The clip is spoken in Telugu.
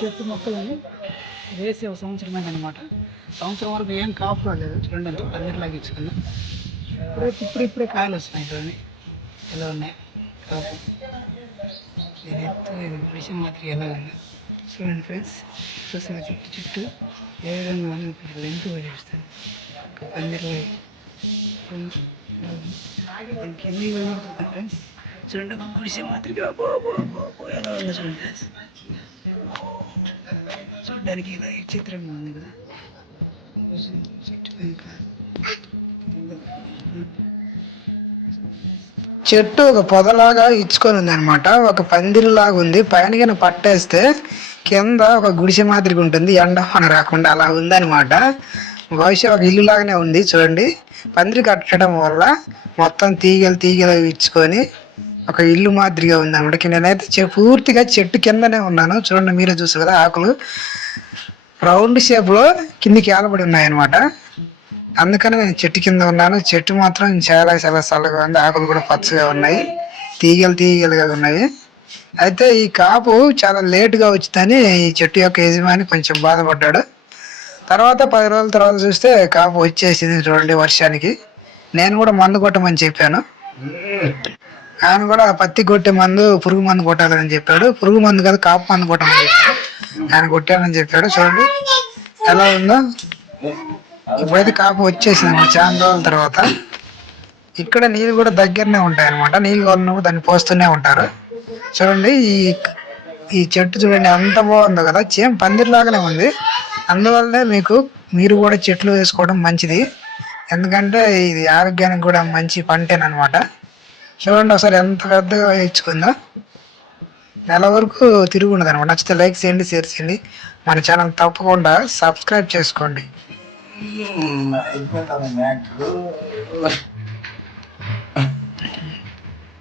చెట్టు మొక్కలని వేసి ఒక సంవత్సరం అయిందనమాట సంవత్సరం వరకు ఏం కాపు రాలేదు. చూడండి అది పందిరిలాగా ఇచ్చుకున్నాం. ఇప్పుడు ఇప్పుడు ఇప్పుడే కాయలు వస్తున్నాయి చూడండి. ఎలా ఉన్నాయి? కాపు. నేను ఎత్తు ఇది విషయం మాత్రం ఎలా ఉంది చూడండి ఫ్రెండ్స్ చూసిన చుట్టూ చుట్టూ ఏ విధంగా ఉంది? లెంత్ కూడా చూస్తాను పందిరిలో దీనికి ఎన్ని ఫ్రెండ్స్ చూడండి ఒక గుడిసె మాత్రం ఎలా ఉందో చూడండి ఫ్రెండ్స్. చూడడానికి ఇలా విచిత్రంగా ఉంది కదా. చెట్టు వెనుక చెట్టు ఒక పొదలాగా ఇచ్చుకొని ఉంది అనమాట ఒక పందిరిలాగా ఉంది. పైన కింద పట్టేస్తే కింద ఒక గుడిసె మాదిరిగా ఉంటుంది. ఎండ వాన రాకుండా అలా ఉందన్నమాట. బహుశా ఒక ఇల్లు లాగానే ఉంది. చూడండి. పందిరి కట్టడం వల్ల మొత్తం తీగలు తీగలు ఇచ్చుకొని ఒక ఇల్లు మాదిరిగా ఉంది అనమాట నేనైతే చె- పూర్తిగా చెట్టు కిందనే ఉన్నాను. చూడండి మీరే చూసారు కదా ఆకులు. రౌండ్ షేప్లో కిందికి ఏలబడి ఉన్నాయన్నమాట. అందుకని నేను చెట్టు కింద ఉన్నాను. చెట్టు మాత్రం చాలా చాలా చల్లగా ఉంది. ఆకులు కూడా పచ్చగా ఉన్నాయి. తీగలు తీగలుగా ఉన్నాయి. అయితే ఈ కాపు చాలా లేటుగా వచ్చిందని ఈ చెట్టు యొక్క యజమాని కొంచెం బాధపడ్డాడు. తర్వాత పది రోజుల తర్వాత చూస్తే కాపు వచ్చేసింది చూడండి వర్షానికి. నేను కూడా మందు కొట్టమని చెప్పాను. ఆయన కూడా పత్తి కొట్టే మందు పురుగు మందు కొట్టాలని చెప్పాడు. పురుగు మందు కాదు కాపు మందు కొట్టమని చెప్పాడు. ఆయన కొట్టానని చెప్పాడు. చూడండి. ఎలా ఉందో? ఇప్పుడైతే కాపు వచ్చేసింది చాలా రోజుల తర్వాత. ఇక్కడ నీళ్ళు కూడా దగ్గరనే ఉంటాయి అనమాట నీళ్ళు కావాలన్నప్పుడు దాన్ని పోస్తూనే ఉంటారు. చూడండి ఈ ఈ చెట్టు చూడండి అంత బాగుందో కదా. చేం పందిరిలాగానే ఉంది. అందువల్లనే మీకు మీరు కూడా చెట్లు వేసుకోవడం మంచిది. ఎందుకంటే ఇది ఆరోగ్యానికి కూడా మంచి పంటేనమాట చూడండి ఒకసారి ఎంత పెద్దగా ఇచ్చుకుందో నెల వరకు తిరిగి ఉండదు అనమాట నచ్చితే లైక్ చేయండి షేర్ చేయండి. మన ఛానల్ తప్పకుండా సబ్స్క్రైబ్ చేసుకోండి. Hmm, అయిపోతుంది